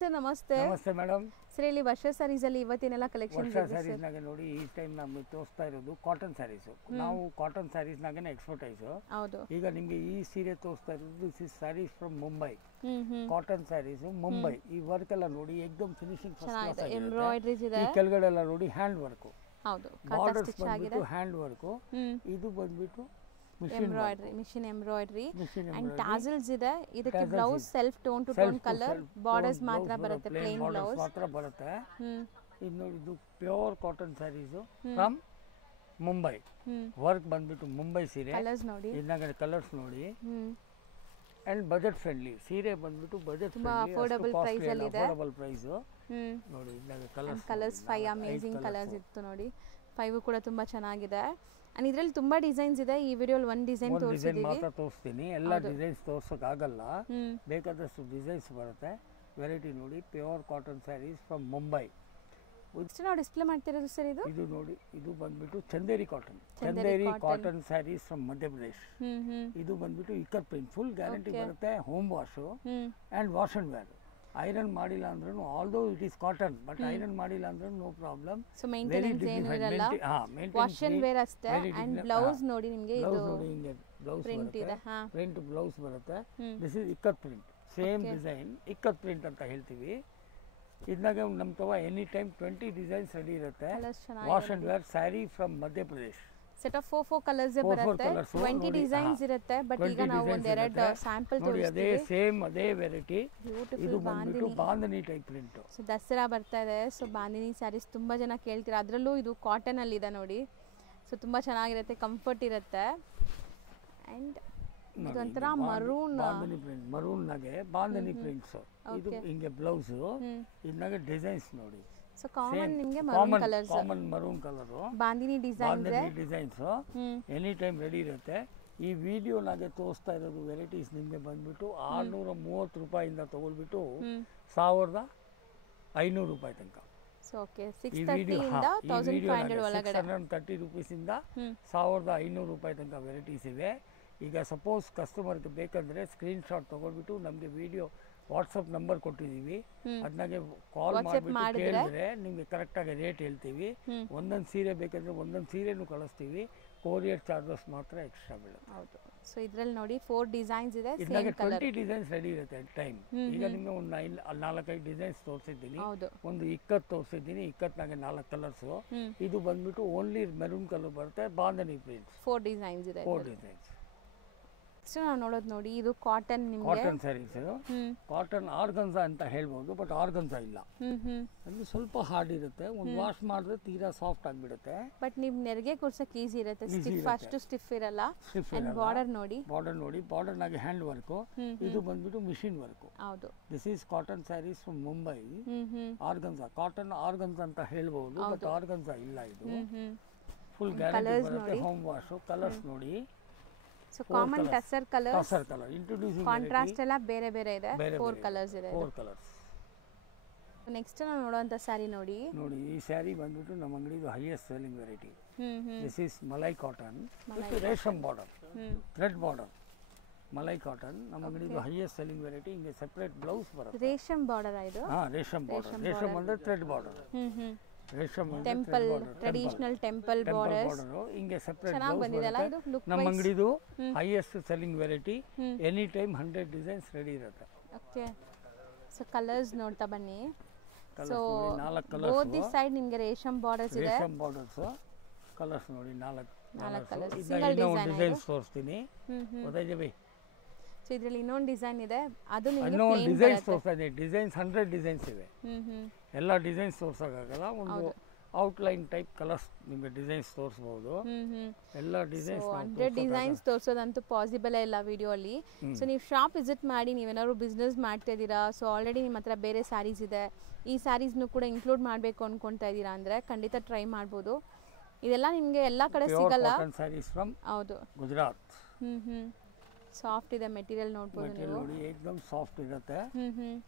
Sir ನಮಸ್ತೆ. ನಮಸ್ತೆ madam. Sir ಇಲ್ಲಿ ವರ್ಷ ಸ್ಯಾರೀಸ್ ಅಲ್ಲಿ ಇವತ್ತಿನೆಲ್ಲ ಕಲೆಕ್ಷನ್ಸ್ ವರ್ಷ ಸ್ಯಾರೀಸ್ ನಾಗೆ ನೋಡಿ ಈ ಟೈಮ್ ನಮಗೆ ತೋರಿಸ್ತಾ ಇರೋದು ಕಾಟನ್ ಸ್ಯಾರೀಸ್. ನಾವು ಕಾಟನ್ ಸ್ಯಾರೀಸ್ ನಾಗೆ ಎಕ್ಸ್ಪರ್ಟೈಸ್. ಹೌದು. ಈಗ ನಿಮಗೆ ಈ ಸೀರೆ ತೋರಿಸ್ತಾ ಇರೋದು this is sarees from Mumbai. Cotton sarees Mumbai. ಈ ವರ್ಕ್ ಎಲ್ಲ ನೋಡಿ ಏಕದಮ್ ಫಿನಿಶಿಂಗ್ ಫಸ್ಟ್ ಕ್ಲಾಸ್ ಆಗಿದೆ. ಎಂಬ್ರಾಯ್ಡರೀಸ್ ಇದೆ. ಈ ಕೆಳಗಡೆ ಎಲ್ಲ ನೋಡಿ ಹ್ಯಾಂಡ್ ವರ್ಕ್. ಹೌದು. ಬಾರ್ಡರ್ಸ್ ಬಂದ್ಬಿಟ್ಟು ಹ್ಯಾಂಡ್ ವರ್ಕ್. ಇದು ಬಂದ್ಬಿಟ್ಟು ಮಿಷಿನ್ ಎಂಬ್ರಾಯ್ಡರಿ ಅಂಡ್ ಟಾಸಲ್ಸ್ ಇದೆ. ಇದಕ್ಕೆ blouse self tone to tone colour, borders ಮಾತ್ರ ಬರುತ್ತೆ, ಪ್ಲೇನ್ ಬ್ಲೌಸ್ ಮಾತ್ರ ಬರುತ್ತೆ. ಇದು ನೋಡಿ ಇದು pure cotton saris from Mumbai. Work ಬಂದ್ಬಿಟ್ಟು ಮುಂಬೈ ಸೀರೆ. ಕಲರ್ಸ್ ನೋಡಿ, ಇದ್ನಾಗ ಕಲರ್ಸ್ ನೋಡಿ. ಅಂಡ್ ಬಜೆಟ್ ಫ್ರೆಂಡ್ಲಿ ಸೀರೆ ಬಂದ್ಬಿಟ್ಟು ಬಜೆಟ್ ಫ್ರೆಂಡ್ಲಿ, ಅಫೋರ್ಡಬಲ್ ಪ್ರೈಸ್ ಅಲ್ಲಿ ಇದೆ. ಅಫೋರ್ಡಬಲ್ ಪ್ರೈಸ್ ನೋಡಿ. ಇದ್ನಾಗ ಕಲರ್ಸ್ 5 ಅಮೇಜಿಂಗ್ ಕಲರ್ಸ್ ಇತ್ತು ನೋಡಿ. 5 ಕೂಡ ತುಂಬಾ ಚೆನ್ನಾಗಿದೆ. ಅಂಡ್ ಇದರಲ್ಲಿ ತುಂಬಾ ಡಿಸೈನ್ಸ್ ಇದೆ. ಈ ವಿಡಿಯೋಲಿ ಒಂದು ಡಿಸೈನ್ ತೋರಿಸಿದೀವಿ, ಮಾತ್ರ ತೋರಿಸ್ತೀನಿ. ಎಲ್ಲ ಡಿಸೈನ್ಸ್ ತೋರ್ಸೋಕೆ ಆಗಲ್ಲ, ಬೇಕಾದಷ್ಟು ಡಿಸೈನ್ಸ್ ಬರುತ್ತೆ. ವೆರೈಟಿ ನೋಡಿ, pure cotton saris from Mumbai. ನಾವು ಡಿಸ್ಪ್ಲೇ ಮಾಡ್ತಿರೋದು ಸರ್ ಇದು ನೋಡಿ, ಇದು ಬಂದ್ಬಿಟ್ಟು ಚಂದೇರಿ ಕಾಟನ್ ಸ್ಯಾರೀಸ್ ಫ್ರಮ್ ಮಧ್ಯಪ್ರದೇಶ್. ಇದು ಬಂದ್ಬಿಟ್ಟು ಇಕ್ಕತ್ ಪ್ರಿಂಟ್, ಫುಲ್ ಗ್ಯಾರಂಟಿ ಬರುತ್ತೆ. Home wash and wash and wear. Iron ಮಾಡಿಲ್ಲ ಅಂದ್ರೂ although it is cotton, but iron ಮಾಡಿಲ್ಲ ಅಂದ್ರೂ ನೋ ಪ್ರಾಬ್ಲಮ್. ಸೊ ಮೇಂಟೆನೆನ್ಸ್ ಏನು ಇರಲ್ಲ, ವಾಶ್ ಅಂಡ್ ವೇರ್ ಅಷ್ಟೇ. ಅಂಡ್ ಬ್ಲೌಸ್ ನೋಡಿ, ನಿಮಗೆ ಇದು ಹಿಂಗೆ ಬ್ಲೌಸ್ ಪ್ರಿಂಟ್ ಇದೆ. ಪ್ರಿಂಟ್ ಬ್ಲೌಸ್ ಬರುತ್ತೆ. This is ikat print, same design ikat print ಅಂತ ಹೇಳ್ತೀವಿ. ಇದ್ನಾಗ ನಮ್ಮ ತವ ಎನಿ ಟೈಮ್ 20 ಡಿಸೈನ್ಸ್ ರೆಡಿ ಇರುತ್ತೆ. Wash and wear sari from Madhya Pradesh. Set of 4 colours ಬರುತ್ತೆ. 20 ಡಿಸೈನ್ಸ್ ಇರುತ್ತೆ. ಬಟ್ ಈಗ ನಾವು ಒಂದೆರಡು ಸ್ಯಾಂಪಲ್ ತೋರಿಸ್ತೀವಿ. ಅದೇ ವೆರೈಟಿ. ಇದು ಬಂದ್ಬಿಟ್ಟು bandhani type print. So Dasara ಬರ್ತಾ ಇದೆ, ಸೊ ಬಾಂಧನಿ ಸ್ಯಾರೀಸ್ ತುಂಬಾ ಜನ ಕೇಳ್ತೀರಾ. ಅದರಲ್ಲೂ ಇದು ಕಾಟನ್ ಅಲ್ಲಿ ಇದೆ ನೋಡಿ. ಸೊ ತುಂಬಾ ಚೆನ್ನಾಗಿರುತ್ತೆ, ಕಂಫರ್ಟ್ ಇರುತ್ತೆ. ಅಂಡ್ ಇದೊಂಥರ ಮರೂನ್ ಬಾಂಧನಿ ಪ್ರಿಂಟ್, ಮರೂನ್ ನಾಗೆ ಬಾಂಧನಿ ಪ್ರಿಂಟ್ಸ್. ಇದು ಹಿಂಗೆ ಬ್ಲೌಸ್. ಇದನ್ನಾಗೆ ಡಿಸೈನ್ಸ್ ನೋಡಿ. ಸೊ ಕಾಮನ್ ನಿಮಗೆ maroon colours, common maroon colour bandhani designs any time ready ಇರುತ್ತೆ. ಈ ವಿಡಿಯೋನಾಗೆ ತೋರಿಸ್ತಾ ಇರೋದು ವೆರೈಟೀಸ್ ನಿಮಗೆ ಬಂದ್ಬಿಟ್ಟು 630 ರೂಪಾಯಿಂದ ತಗೊಳ್ಬಿಟ್ಟು 1500 ರೂಪಾಯಿ ತನಕ. ಸೊ ಓಕೆ, 630 ಇಂದ 1500 ಒಳಗಡೆ 630 ರೂಪೀಸಿಂದ 1500 ರೂಪಾಯಿ ತನಕ ವೆರೈಟೀಸ್ ಇವೆ. ಈಗ ಸಪೋಸ್ ಕಸ್ಟಮರ್ಗೆ ಬೇಕಂದ್ರೆ ಸ್ಕ್ರೀನ್ ಶಾಟ್ ತಗೊಳ್ಬಿಟ್ಟು ನಮಗೆ ವಿಡಿಯೋ ವಾಟ್ಸಪ್ ನಂಬರ್ ಕೊಟ್ಟಿದ್ದೀವಿ, ಅದನ್ನಾಗೆ ಕಾಲ್ ಮಾಡಿಬಿಟ್ಟು ಕೇಳಿದ್ರೆ ನಿಮಗೆ ಕರೆಕ್ಟಾಗಿ ರೇಟ್ ಹೇಳ್ತೀವಿ. ಒಂದೊಂದು ಸೀರೆ ಬೇಕಂದ್ರೆ ಒಂದೊಂದು ಸೀರೆನೂ ಕಳಿಸ್ತೀವಿ. ಕೊರಿಯರ್ ಚಾರ್ಜಸ್ ಮಾತ್ರ ಎಕ್ಸ್ಟ್ರಾ ಬೀಳುತ್ತೆ. ಹೌದು. ಸೊ ಇದರಲ್ಲಿ ನೋಡಿ 4 ಡಿಸೈನ್ಸ್ ಇದೆ. ಇದ್ನಾಗೆ 20 ಡಿಸೈನ್ಸ್ ರೆಡಿ ಇರುತ್ತೆ ಟೈಮ್. ಈಗ ನಿಮಗೆ ಒಂದು 4-5 ಡಿಸೈನ್ಸ್ ತೋರಿಸಿದ್ದೀನಿ. ಒಂದು ಇಕ್ಕತ್ ತೋರಿಸಿದ್ದೀನಿ, ಇಕ್ಕತ್ನಾಗೆ 4 ಕಲರ್ಸ್. ಇದು ಬಂದ್ಬಿಟ್ಟು ಓನ್ಲಿ ಮೆರೂನ್ ಕಲರ್ ಬರುತ್ತೆ, ಬಾಂಧನಿ ಪ್ರಿಂಟ್ಸ್. 4 ಡಿಸೈನ್ಸ್ ಇದೆ. 4 ಡಿಸೈನ್ಸ್. ಸೊ ನಾವು ನೋಡೋದು ನೋಡಿ, ಇದು ಕಾಟನ್, ನಿಮಗೆ ಕಾಟನ್ ಸ್ಯಾರೀಸ್. ಕಾಟನ್ ಆರ್ಗನ್ಸಾ ಅಂತ ಹೇಳ್ಬೋದು, ಬಟ್ ಆರ್ಗನ್ಸಾ ಇಲ್ಲ. ಅದು ಸ್ವಲ್ಪ ಹಾರ್ಡ್ ಇರುತ್ತೆ. ಒಂದು ವಾಶ್ ಮಾಡಿದ್ರೆ ತೀರಾ ಸಾಫ್ಟ್ ಆಗಿಬಿಡುತ್ತೆ. ಬಟ್ ನೀವು ನೆರಿಗೆ ಕೂರ್ಸಕ್ಕೆ ಈಸಿ ಇರುತ್ತೆ, ಅಷ್ಟು ಸ್ಟಿಫ್ ಇರಲ್ಲ. ಅಂಡ್ ಬಾರ್ಡರ್ ನೋಡಿ, ಬಾರ್ಡರ್ನಾಗೆ ಹ್ಯಾಂಡ್ ವರ್ಕ್. ಇದು ಬಂದ್ಬಿಟ್ಟು ಮಿಷಿನ್ ವರ್ಕ್. ಹೌದು. This is cotton saris from Mumbai. Organza, cotton organza ಅಂತ ಹೇಳ್ಬೋದು, ಬಟ್ ಆರ್ಗನ್ಸಾ ಇಲ್ಲ. ಇದು ಫುಲ್ ಗ್ಯಾರಂಟಿ ಬರುತ್ತೆ. Home wash. ಕಲರ್ಸ್ ನೋಡಿ. So common tussar colour, introducing contrast ಎಲ್ಲ ಬೇರೆ ಬೇರೆ ಇದೆ. 4 ಕಲರ್ಸ್ ಇದೆ. 4 ಕಲರ್ಸ್. ನೆಕ್ಸ್ಟ್ ನಾವು ನೋಡುವಂತ ಸ್ಯಾರಿ ನೋಡಿ. ಈ ಸ್ಯಾರಿ ಬಂದ್ಬಿಟ್ಟು ನಮ್ಮ ಅಂಗಡಿದು highest selling variety. This is Malai cotton with resham border, thread border. Malai cotton ನಮ್ಮ ಅಂಗಡಿದು ಹೈಯೆಸ್ಟ್ ಸೆಲ್ಲಿಂಗ್ ವೆರೈಟಿ. ಹಿಂಗೆ ಸೆಪರೇಟ್ ಬ್ಲೌಸ್ ಬರುತ್ತೆ. ರೇಷಮ್ ಬಾರ್ಡರ್ ಇದು. ರೇಷಮ್ ಬಾರ್ಡರ್. ರೇಷಮ್ ಅಂದ್ರೆ thread border. Resham temple, traditional temple borders. ಹಿಂಗೆ ಸೆಪರೇಟ್ ನಮ್ಮ ಅಂಗಡಿದು highest selling variety. Any time 100 designs ready ಇರುತ್ತೆ. ಓಕೆ. ಸೊ ಕಲರ್ಸ್ ನೋಡ್ತಾ ಬನ್ನಿ. So 4 colours. Both the side ನಿಮಗೆ ರೇಷಮ್ ಬಾರ್ಡರ್ಸ್ ಇದೆ. ರೇಷಮ್ ಬಾರ್ಡರ್ಸ್. ಕಲರ್ಸ್ ನೋಡಿ 4 ಕಲರ್ಸ್. ಸಿಂಗಲ್ ಡಿಸೈನ್ಸ್ ತೋರಿಸ್ತೀನಿ. ಗೊತ್ತಾಯ್ತಾ ಬೈ? ಸೊ ಇದರಲ್ಲಿ ಇನ್ನೊಂದು ಡಿಸೈನ್ ಇದೆ, ಅದು ನಿಮಗೆ ಇನ್ನೊಂದು ಡಿಸೈನ್ಸ್ ತೋರಿಸ್ತಾ ಇದೆ. ಡಿಸೈನ್ಸ್ 100 ಡಿಸೈನ್ಸ್ ಇವೆ. ಎಲ್ಲ ಡಿಸೈನ್ಸ್ ತೋರ್ಸೋಕ್ಕಾಗಲ್ಲ. ಒಂದು ಔಟ್ಲೈನ್ ಟೈಪ್ ಕಲರ್ಸ್ ನಿಮಗೆ ಡಿಸೈನ್ಸ್ ತೋರಿಸ್ಬೋದು. ಎಲ್ಲ ಡಿಸೈನ್ಸ್ 100 ಡಿಸೈನ್ಸ್ ತೋರಿಸೋದಂತೂ ಪಾಸಿಬಲ್ ಇಲ್ಲ ವಿಡಿಯೋ ಅಲ್ಲಿ. ಸೊ ನೀವು ಶಾಪ್ ವಿಸಿಟ್ ಮಾಡಿ, ನೀವೇನಾದ್ರು ಬಿಸ್ನೆಸ್ ಮಾಡ್ತಾ ಇದ್ದೀರಾ, ಸೊ ಆಲ್ರೆಡಿ ನಿಮ್ಮ ಹತ್ರ ಬೇರೆ ಸ್ಯಾರೀಸ್ ಇದೆ, ಈ ಸ್ಯಾರೀಸ್ನು ಕೂಡ ಇನ್ಕ್ಲೂಡ್ ಮಾಡಬೇಕು ಅನ್ಕೊಳ್ತಾ ಇದ್ದೀರಾ ಅಂದರೆ ಖಂಡಿತ ಟ್ರೈ ಮಾಡ್ಬೋದು. ಇದೆಲ್ಲ ನಿಮಗೆ ಎಲ್ಲ ಕಡೆ ಸಿಗಲ್ಲ. ಹೌದು, ಗುಜರಾತ್. ಸಾಫ್ಟ್ ಇದೆ ಮೆಟೀರಿಯಲ್, ನೋಡಬಹುದು ನೀವು ನೋಡಿ. ಏಕದಮ್ ಸಾಫ್ಟ್ ಇರುತ್ತೆ,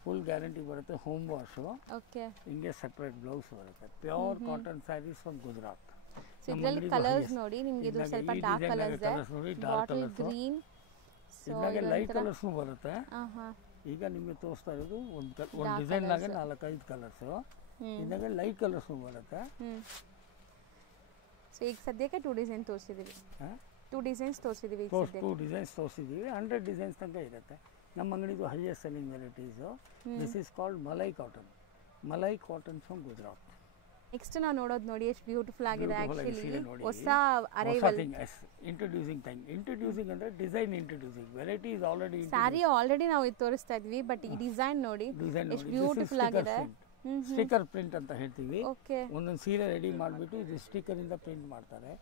ಫುಲ್ ಗ್ಯಾರಂಟಿ ಬರುತ್ತೆ. Home wash. ಓಕೆ. ಹಿಂಗೆ ಸೆಪರೇಟ್ ಬ್ಲೌಸ್ ಬರುತ್ತೆ. Pure cotton saris from Gujarat. So ಇದರಲ್ಲಿ ಕಲರ್ಸ್ ನೋಡಿ, ನಿಮಗೆ ಇದು ಸ್ವಲ್ಪ ಡಾರ್ಕ್ ಕಲರ್ಸ್ ಇದೆ, ಬಾಟಲ್ ಗ್ರೀನ್. ಇದಕ್ಕೆ ಲೈಟ್ ಕಲರ್ಸ್ ಬರುತ್ತೆ. ಈಗ ನಿಮಗೆ ತೋರಿಸ್ತಾ ಇರೋದು ಒಂದು ಡಿಸೈನ್ನಾಗೆ 4-5 ಕಲರ್ಸು. ಇದಾಗೆ ಲೈಟ್ ಕಲರ್ಸು ಬರುತ್ತೆ. ಸೊ ಈಗ ಸದ್ಯಕ್ಕೆ 2 ಡಿಸೈನ್ ತೋರಿಸಿದ್ದೀವಿ. 2 ಡಿಸೈನ್ಸ್ ತೋರಿಸಿದ್ದೀವಿ. 2 ಡಿಸೈನ್ಸ್ ತೋರಿಸಿದ್ದೀವಿ. 100 ಡಿಸೈನ್ಸ್ ತನಕ ಇರುತ್ತೆ. ನಮ್ಮ ಅಂಗಡಿದು highest selling varieties. This is called malai cotton. Malai cotton from Gujarat. Next ನಾವು ನೋಡೋದು ನೋಡಿ ಎಷ್ಟು ಬ್ಯೂಟಿಫುಲ್ ಆಗಿದೆ. ಆಕ್ಚುಲಿ ಹೊಸ ಅರೈವಲ್ ಇಂಟ್ರೊಡ್ಯೂಸಿಂಗ್ ಅಂದ್ರೆ design introducing. Variety is already sari already ನಾವು ಇದು ತೋರಿಸ್ತಾ ಇದ್ವಿ, ಬಟ್ ಈ ಡಿಸೈನ್ ನೋಡಿ ಎಷ್ಟು ಬ್ಯೂಟಿಫುಲ್ ಆಗಿದೆ. ಸ್ಟಿಕರ್ ಪ್ರಿಂಟ್ ಅಂತ ಹೇಳ್ತೀವಿ. ಓಕೆ, ಒಂದೊಂದು ಸೀರೆ ರೆಡಿ ಮಾಡಿಬಿಟ್ಟು ಇದು ಸ್ಟಿಕರ್ ಇಂದ ಪ್ರಿಂಟ್ ಮಾಡ್ತಾರೆ.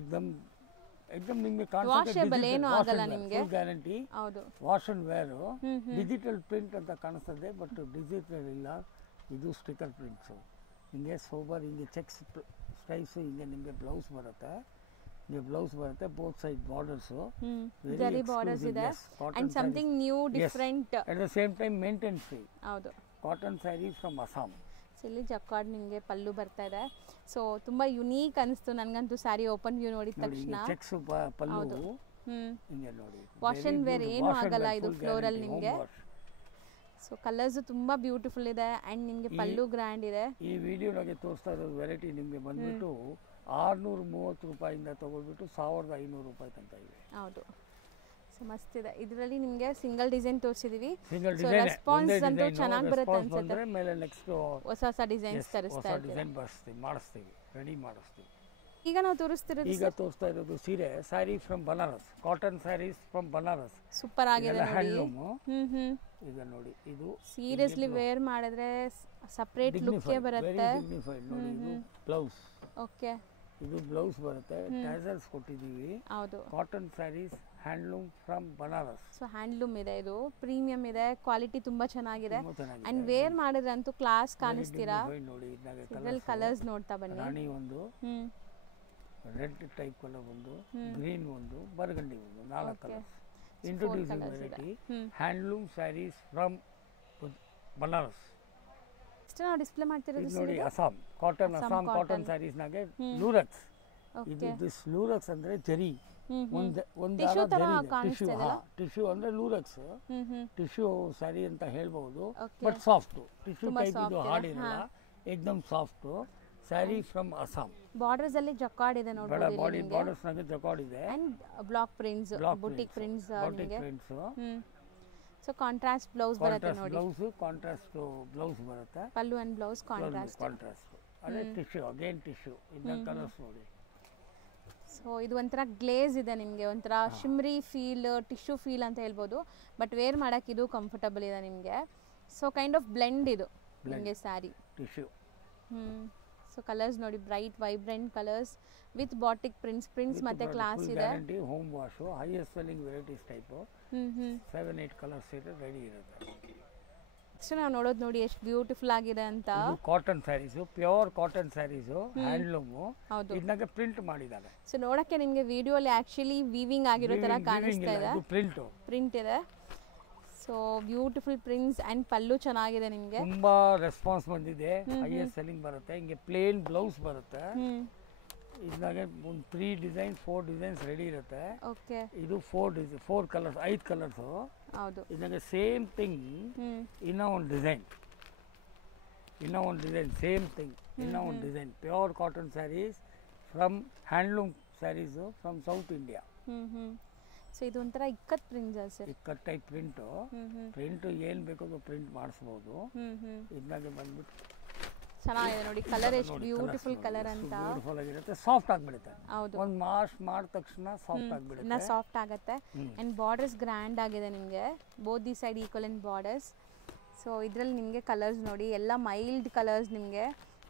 ಎಕ್ದಮ್ ನಿಮಗೆ ವಾಷೇಬಲ್ ಏನು ಆಗಲ್ಲ ನಿಮಗೆ, ಗ್ಯಾರಂಟಿ. ಹೌದು, wash and wear. Digital print ಅಂತ ಕಾಣಿಸ್ತದೆ, ಬಟ್ ಡಿಜಿಟಲ್ ಇಲ್ಲ, ಇದು ಸ್ಟಿಕರ್ ಪ್ರಿಂಟ್ಸು. ಹಿಂಗೆ ಸೋಬರ್ ಹಿಂಗೆ ಚೆಕ್ಸ್ ಸ್ಟ್ರೈಪ್ಸ್ ಹಿಂಗೆ ನಿಮಗೆ ಬ್ಲೌಸ್ ಬರುತ್ತೆ. Both side borders, zari borders ಇದೆ and something new different at the same time maintain free. ಹೌದು, ಕಾಟನ್ ಸ್ಯಾರಿ ಫ್ರಮ್ ಅಸ್ಸಾಂ. ಇಲ್ಲಿ ಜಕ್ಕಾರ್ಡ್ ನಿಮಗೆ ಪಲ್ಲು ಬರ್ತಾ ಇದೆ. ಸೊ ತುಂಬಾ ಯುನೀಕ್ ಅನಿಸ್ತು ನನಗಂತೂ ಸ್ಯಾರಿ ಓಪನ್ ವ್ಯೂ ನೋಡಿದ ತಕ್ಷಣ. ಚೆಕ್ಸ್ ಪಲ್ಲು ಹಿಂಗೆ ನೋಡಿ, ವಾಶ್ ಅಂಡ್ ವೇರ್ ಏನು ಆಗಲ್ಲ, ಇದು ಫ್ಲೋರಲ್ ನಿಮಗೆ. ಸೊ ಕಲರ್ಸ್ ತುಂಬಾ ಬ್ಯೂಟಿಫುಲ್ ಇದೆ ಅಂಡ್ ನಿಮಗೆ ಪಲ್ಲು ಗ್ರ್ಯಾಂಡ್ ಇದೆ. ಈ ವಿಡಿಯೋನಾಗೆ ತೋರಿಸ್ತಾ ಇರೋದು ವೆರೈಟಿ ನಿಮಗೆ ಬಂದ್ಬಿಟ್ಟು 630 ರೂಪಾಯಿಂದ ತಗೊಳ್ಬಿಟ್ಟು 1500 ರೂಪಾಯಿ ತನಕ ಇದೆ. ಹೌದು, ಸೊ ಮಸ್ತ್ ಇದೆ. ಇದರಲ್ಲಿ ನಿಮಗೆ ಸಿಂಗಲ್ ಡಿಸೈನ್ ತೋರಿಸಿದೀವಿ. ರೆಸ್ಪಾನ್ಸ್ ಅಂತೂ ಚೆನ್ನಾಗಿ ಬರುತ್ತೆ ಅನ್ಸುತ್ತೆ. ಮೇಲೆ ನೆಕ್ಸ್ಟ್ ಹೊಸ ಹೊಸ ಡಿಸೈನ್ಸ್ ತರಿಸ್ತಾ ಡಿಸೈನ್ ಮಾಡಿಸ್ತೀವಿ, ರೆಡಿ ಮಾಡಿಸ್ತೀವಿ. ಈಗ ನಾವು ತೋರಿಸ್ತಾ ಇರೋದು ಸೀರೆ sari from Banaras. Cotton saris from Banaras. Super ಆಗಿದೆ ಹ್ಯಾಂಡ್ಲೂಮ್. ಈಗ ನೋಡಿ, ಇದು ಸೀರಿಯಸ್ಲಿ ವೇರ್ ಮಾಡಿದ್ರೆ ಸಪರೇಟ್ ಲುಕ್ ಬರುತ್ತೆ. ನೋಡಿ, ಇದು ಬ್ಲೌಸ್. ಓಕೆ, ಇದು ಬ್ಲೌಸ್ ಬರುತ್ತೆ. ಟ್ಯಾಸಲ್ಸ್ ಕೊಟ್ಟಿದ್ದೀವಿ. ಹೌದು, cotton saris handloom from Banaras. So handloom ಇದೆ, ಇದು ಪ್ರೀಮಿಯಂ ಇದೆ, ಕ್ವಾಲಿಟಿ ತುಂಬಾ ಚೆನ್ನಾಗಿದೆ ಅಂಡ್ ವೇರ್ ಮಾಡಿದ್ರೆ ಅಂತೂ ಕ್ಲಾಸ್ ಕಾಣಿಸ್ತೀರಾ. ನೋಡಿ, ಇದರಲ್ಲಿ ಕಲರ್ಸ್ ನೋಡ್ತಾ ಬನ್ನಿ. ರಾಣಿ ಒಂದು, ರೆಡ್ ಟೈಪ್ ಕಲರ್ ಒಂದು, ಗ್ರೀನ್ ಒಂದು, ಬರ್ಗಂಡಿ ಒಂದು, 4 colours. Introducing variety handloom saris from Banaras. ನಾವು ಡಿಸ್ಪ್ಲೇ ಮಾಡ್ತಿರೋದು ನೋಡಿ, ಅಸ್ಸಾಂ ಕಾಟನ್ ಸ್ಯಾರೀಸ್ ನಾಗೆ ಲೂರಕ್ಸ್. ಇದು ದಿಸ್ ಲೂರಕ್ಸ್ ಅಂದ್ರೆ ಜರಿ, ಟಿಶ್ಯೂ ಅಂದ್ರೆ ಲೂರಕ್ಸ್. ಟಿಶ್ಯೂ ಸ್ಯಾರಿ ಅಂತ ಹೇಳ್ಬಹುದು, ಬಟ್ ಸಾಫ್ಟ್ ಟಿಶ್ಯೂ ಟೈಪ್. ಇದು ಹಾರ್ಡ್ ಇರಲ್ಲ, ಎಕ್ದಮ್ soft sari from Assam. Borders ಅಲ್ಲಿ ಜಕಾರ್ಡ್ ಇದೆ ನೋಡಬಹುದು. ಬಾಡಿ ಬಾರ್ಡರ್ಸ್ ನಾಗೆ ಜಕಾರ್ಡ್ ಇದೆ and block prints, boutique prints ನಿಮಗೆ. ಸೊ ಕಾಂಟ್ರಾಸ್ಟ್ ಬ್ಲೌಸ್ ಬರುತ್ತೆ ನೋಡಿ. ಕಾಂಟ್ರಾಸ್ಟ್ ಬ್ಲೌಸ್ ಬರುತ್ತೆ. Pallu and blouse contrast. ಅದೇ ಟಿಶ್ಯೂ, ಅಗೇನ್ ಟಿಶ್ಯೂ. ಇದನ್ನ ಕಲರ್ಸ್ ನೋಡಿ. ಸೊ ಇದು ಒಂಥರ ಗ್ಲೇಸ್ ಇದೆ ನಿಮಗೆ, ಒಂಥರ ಶಿಮ್ರಿ ಫೀಲ್, ಟಿಶ್ಯೂ ಫೀಲ್ ಅಂತ ಹೇಳ್ಬೋದು. ಬಟ್ ವೇರ್ ಮಾಡಕ್ಕೆ ಇದು ಕಂಫರ್ಟಬಲ್ ಇದೆ ನಿಮಗೆ. ಸೊ ಕೈಂಡ್ ಆಫ್ ಬ್ಲೆಂಡ್ ಇದು ನಿಮಗೆ ಸ್ಯಾರಿ. ಟಿಶ್ಯೂ. ಸೊ ಕಲರ್ಸ್ ನೋಡಿ, bright vibrant colours with batik prints ಮತ್ತೆ ಕ್ಲಾಸ್ ಇದೆ. Guarantee home wash. Highest selling varieties type. 7-8 colours ಇದೆ, ರೆಡಿ ಇರುತ್ತೆ. ನೆಕ್ಸ್ಟ್ ನಾವು ನೋಡೋದು ನೋಡಿ ಎಷ್ಟು ಬ್ಯೂಟಿಫುಲ್ ಆಗಿದೆ ಅಂತ. Cotton saris, pure cotton saris, handloom. ಇದನ್ನಾಗೆ ಪ್ರಿಂಟ್ ಮಾಡಿದ್ದಾರೆ. ಸೊ ನೋಡಕ್ಕೆ ನಿಮಗೆ ವಿಡಿಯೋಲಿ ಆಕ್ಚುಲಿ ವೀವಿಂಗ್ ಆಗಿರೋ ತರ ಕಾಣಿಸ್ತಾ ಇದೆ. ಪ್ರಿಂಟ್ ಇದೆ. ಸೊ ಬ್ಯೂಟಿಫುಲ್ ಪ್ರಿಂಟ್ಸ್ ಅಂಡ್ ಪಲ್ಲು ಚೆನ್ನಾಗಿದೆ ನಿಮಗೆ. ತುಂಬಾ ರೆಸ್ಪಾನ್ಸ್ ಬಂದಿದೆ. ಹೈಯೆಸ್ಟ್ ಸೆಲ್ಲಿಂಗ್ ಬರುತ್ತೆ. ಹಿಂಗೆ ಪ್ಲೇನ್ ಬ್ಲೌಸ್ ಬರುತ್ತೆ. ಇದನ್ನಾಗೆ ಒಂದು 3 ಡಿಸೈನ್ 4 ಡಿಸೈನ್ಸ್ ರೆಡಿ ಇರುತ್ತೆ. ಓಕೆ, ಇದು 4 ಕಲರ್ಸ್, 5 ಕಲರ್ಸ್. ಹೌದು, ಇದನ್ನಾಗೆ ಸೇಮ್ ಥಿಂಗ್ ಇನ್ನೂ ಒಂದು ಡಿಸೈನ್, ಸೇಮ್ ಥಿಂಗ್ ಇನ್ನೂ ಒಂದು design. Pure cotton saris from handloom saris from south India. So ಇದು ಒಂಥರ ikat prints, ikat type print ಏನು ಬೇಕೋ ಪ್ರಿಂಟ್ ಮಾಡಿಸ್ಬೋದು. ಇದನ್ನಾಗೆ ಬಂದ್ಬಿಟ್ಟು ಚೆನ್ನಾಗಿದೆ ನೋಡಿ, ಕಲರ್ ಎಷ್ಟು ಬ್ಯೂಟಿಫುಲ್ ಕಲರ್ ಅಂತ. ಬ್ಯೂಟಿಫುಲ್ ಆಗಿರುತ್ತೆ, ಸಾಫ್ಟ್ ಆಗಿಬಿಡುತ್ತೆ. ಹೌದು, ಒಂದು ವಾಶ್ ಮಾಡಿದ ತಕ್ಷಣ ಸಾಫ್ಟ್ ಆಗಿಬಿಡುತ್ತೆ. ಇನ್ನ ಸಾಫ್ಟ್ ಆಗುತ್ತೆ. ಅಂಡ್ ಬಾರ್ಡರ್ಸ್ ಗ್ರ್ಯಾಂಡ್ ಆಗಿದೆ ನಿಮಗೆ, both the side equal borders. So ಇದರಲ್ಲಿ ನಿಮಗೆ ಕಲರ್ಸ್ ನೋಡಿ, ಎಲ್ಲ ಮೈಲ್ಡ್ ಕಲರ್ಸ್, ನಿಮಗೆ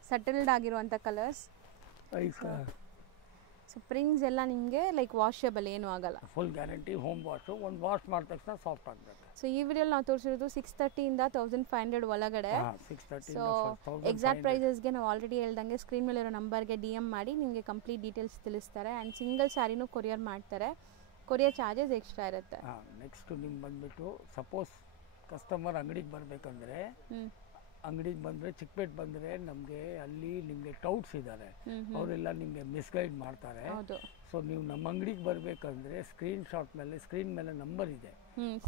ಸಟಲ್ಡ್ ಆಗಿರುವಂಥ ಕಲರ್ಸ್. ಸೊ ಪ್ರಿಂಟ್ಸ್ ಎಲ್ಲ ನಿಮಗೆ ಲೈಕ್ ವಾಷೇಬಲ್, ಏನೂ ಆಗಲ್ಲ, ಫುಲ್ ಗ್ಯಾರಂಟಿ ಹೋಮ್ ವಾಶ್. ಒಂದು ವಾಶ್ ಮಾಡಿದ ತಕ್ಷಣ ಸಾಫ್ಟ್ ಆಗುತ್ತೆ. ಸೊ ಈ ವಿಡಿಯೋಲಿ ನಾವು ತೋರಿಸಿರೋದು 630 ಇಂದ 1500 ಒಳಗಡೆ. ಸೊ ಎಕ್ಸಾಕ್ಟ್ ಪ್ರೈಸಸ್ಗೆ ನಾವು ಆಲ್ರೆಡಿ ಹೇಳ್ದಂಗೆ ಸ್ಕ್ರೀನ್ ಮೇಲಿರೋ ನಂಬರ್ಗೆ DM ಮಾಡಿ ನಿಮಗೆ ಕಂಪ್ಲೀಟ್ ಡೀಟೇಲ್ಸ್ ತಿಳಿಸ್ತಾರೆ. ಆ್ಯಂಡ್ ಸಿಂಗಲ್ ಸ್ಯಾರಿನೂ ಕೊರಿಯರ್ ಮಾಡ್ತಾರೆ. ಕೊರಿಯರ್ ಚಾರ್ಜಸ್ ಎಕ್ಸ್ಟ್ರಾ ಇರುತ್ತೆ. ನೆಕ್ಸ್ಟ್ ನಿಮ್ಗೆ ಬಂದುಬಿಟ್ಟು ಸಪೋಸ್ ಕಸ್ಟಮರ್ ಅಂಗಡಿಗೆ ಬರಬೇಕಂದ್ರೆ, ಅಂಗಡಿಗೆ ಬಂದರೆ ಚಿಕ್ಕಪೇಟೆ ಬಂದರೆ ನಮಗೆ ಅಲ್ಲಿ ನಿಮಗೆ ಟೌಟ್ಸ್ ಇದ್ದಾರೆ, ಅವರೆಲ್ಲ ನಿಮಗೆ ಮಿಸ್ಗೈಡ್ ಮಾಡ್ತಾರೆ. ಸೊ ನೀವು ನಮ್ಮ ಅಂಗಡಿಗೆ ಬರಬೇಕಂದ್ರೆ ಸ್ಕ್ರೀನ್ ಮೇಲೆ ನಂಬರ್ ಇದೆ,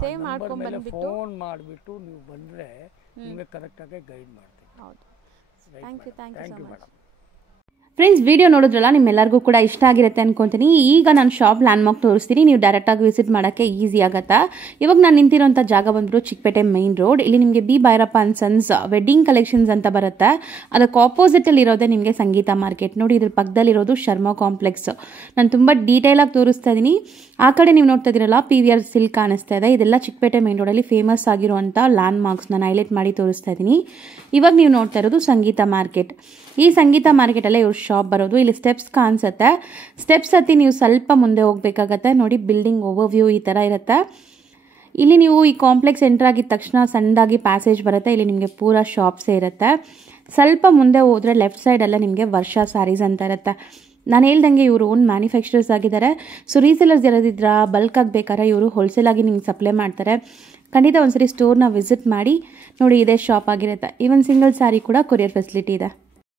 ಸೇವ್ ಮಾಡ್ಕೊಂಡು ಬಂದ್ಬಿಟ್ಟು ಫೋನ್ ಮಾಡಿಬಿಟ್ಟು ನೀವು ಬಂದರೆ ನಿಮಗೆ ಕರೆಕ್ಟಾಗಿ ಗೈಡ್ ಮಾಡ್ತೀವಿ. ಹೌದು. Thank you so much. Friends, video ನೋಡಿದ್ರಲ್ಲ, ನಿಮ್ಮೆಲ್ಲರಿಗೂ ಕೂಡ ಇಷ್ಟ ಆಗಿರುತ್ತೆ ಅನ್ಕೊಂತೀನಿ. ಈಗ ನಾನು ಶಾಪ್ ಲ್ಯಾಂಡ್ಮಾರ್ಕ್ ತೋರಿಸ್ತೀನಿ, ನೀವು ಡೈರೆಕ್ಟಾಗಿ ವಿಸಿಟ್ ಮಾಡೋಕ್ಕೆ ಈಸಿ ಆಗುತ್ತಾ. ಇವಾಗ ನಾನು ನಿಂತಿರೋಂಥ ಜಾಗ ಬಂದ್ಬಿಟ್ಟು ಚಿಕ್ಕಪೇಟೆ ಮೈನ್ ರೋಡ್. ಇಲ್ಲಿ ನಿಮಗೆ B Bhyrappa and sons wedding collections ಅಂತ ಬರುತ್ತೆ. ಅದಕ್ಕೆ ಆಪೋಸಿಟಲ್ಲಿ ಇರೋದೇ ನಿಮಗೆ ಸಂಗೀತ ಮಾರ್ಕೆಟ್. ನೋಡಿ, ಇದ್ರ ಪಕ್ಕದಲ್ಲಿರೋದು ಶರ್ಮಾ ಕಾಂಪ್ಲೆಕ್ಸ್. ನಾನು ತುಂಬ ಡೀಟೇಲಾಗಿ ತೋರಿಸ್ತಾ ಇದ್ದೀನಿ. ಆ ಕಡೆ ನೀವು ನೋಡ್ತಾ ಇದ್ದೀರಲ್ಲ, PVR ಸಿಲ್ಕ್ ಕಾಣಿಸ್ತಾ ಇದೆ. ಇದೆಲ್ಲ ಚಿಕ್ಕಪೇಟೆ ಮೈನ್ ರೋಡಲ್ಲಿ ಫೇಮಸ್ ಆಗಿರುವಂಥ ಲ್ಯಾಂಡ್ಮಾರ್ಕ್ಸ್ ನಾನು ಹೈಲೈಟ್ ಮಾಡಿ ತೋರಿಸ್ತಾ ಇದ್ದೀನಿ. ಇವಾಗ ನೀವು ನೋಡ್ತಾ ಇರೋದು ಸಂಗೀತ ಮಾರ್ಕೆಟ್. ಈ ಸಂಗೀತ ಮಾರ್ಕೆಟಲ್ಲೇ ಇವ್ರ ಶಾಪ್ ಬರೋದು. ಇಲ್ಲಿ ಸ್ಟೆಪ್ಸ್ ಕಾಣಿಸುತ್ತೆ. ಸ್ಟೆಪ್ಸ್ ಹತ್ತಿ ನೀವು ಸ್ವಲ್ಪ ಮುಂದೆ ಹೋಗಬೇಕಾಗತ್ತೆ. ನೋಡಿ, ಬಿಲ್ಡಿಂಗ್ ಓವರ್ವ್ಯೂ ಈ ಥರ ಇರುತ್ತೆ. ಇಲ್ಲಿ ನೀವು ಈ ಕಾಂಪ್ಲೆಕ್ಸ್ ಎಂಟರ್ ಆಗಿದ ತಕ್ಷಣ ಸಣ್ಣದಾಗಿ ಪ್ಯಾಸೇಜ್ ಬರುತ್ತೆ. ಇಲ್ಲಿ ನಿಮಗೆ ಪೂರಾ ಶಾಪ್ಸೇ ಇರುತ್ತೆ. ಸ್ವಲ್ಪ ಮುಂದೆ ಹೋದರೆ ಲೆಫ್ಟ್ ಸೈಡೆಲ್ಲ ನಿಮಗೆ ವರ್ಷ ಸ್ಯಾರೀಸ್ ಅಂತ ಇರುತ್ತೆ. ನಾನು ಹೇಳ್ದಂಗೆ ಇವರು ಓನ್ ಮ್ಯಾನುಫ್ಯಾಕ್ಚರರ್ಸ್ ಆಗಿದ್ದಾರೆ. ಸೊ ರೀಸೇಲರ್ಸ್ ಯಾರಾದಿದ್ರ ಬಲ್ಕ್ ಆಗಬೇಕಾದ್ರೆ ಇವರು ಹೋಲ್ಸೇಲ್ ಆಗಿ ನಿಮ್ಗೆ ಸಪ್ಲೈ ಮಾಡ್ತಾರೆ. ಖಂಡಿತ ಒಂದ್ಸರಿ ಸ್ಟೋರ್ನ ವಿಸಿಟ್ ಮಾಡಿ ನೋಡಿ. ಇದೇ ಶಾಪ್ ಆಗಿರುತ್ತೆ. ಈವನ್ ಸಿಂಗಲ್ ಸ್ಯಾರಿ ಕೂಡ ಕೊರಿಯರ್ ಫೆಸಿಲಿಟಿ ಇದೆ.